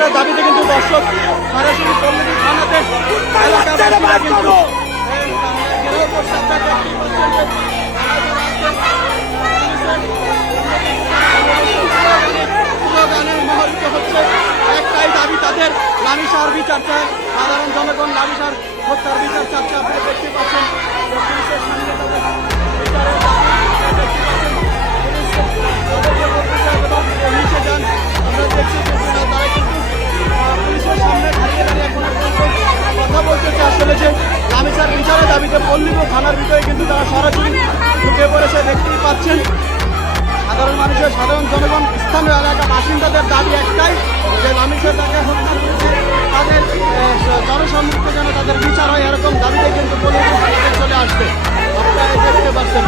বিচারের দাবিতে কিন্তু দর্শক সরাসরি পল্লবী থানাতে এলাকাবাসীরা কিন্তু ঘেরাও করছে। আপনারা দেখতেই পাচ্ছেন যে স্লোগানে মুখরিত হচ্ছে। একটাই দাবি তাদের, লামিসার বিচার চায় সাধারণ জনগণ, লামিসার হত্যার বিচার চাচ্ছে। আপনারা দেখতে পাচ্ছেন পুলিশের সামনে তাদের বিচারের দাবি দেখতে পাচ্ছেন। তাদেরকে বলতে চায় এবং নিচে যান। আমরা দেখছি যে তারা কিন্তু পুলিশের সামনে দাঁড়িয়ে দাঁড়িয়ে এখন কথা বলতেছে আসলে যে লামিসার বিচারের দাবিতে পল্লী থানার ভিতরে কিন্তু তারা সরাসরি ঢুকে পড়েছে। দেখতেই পাচ্ছেন সাধারণ মানুষের, সাধারণ জনগণ, স্থানীয় এলাকা বাসিন্দাদের দাবি একটাই যে লামিসার তাকে হত্যা করেছে, তাদের জনসম্মুখে যেন তাদের বিচার হয়, এরকম দাবিতে কিন্তু পল্লী থানাতে চলে আসছে। আপনারা দেখতে পাচ্ছেন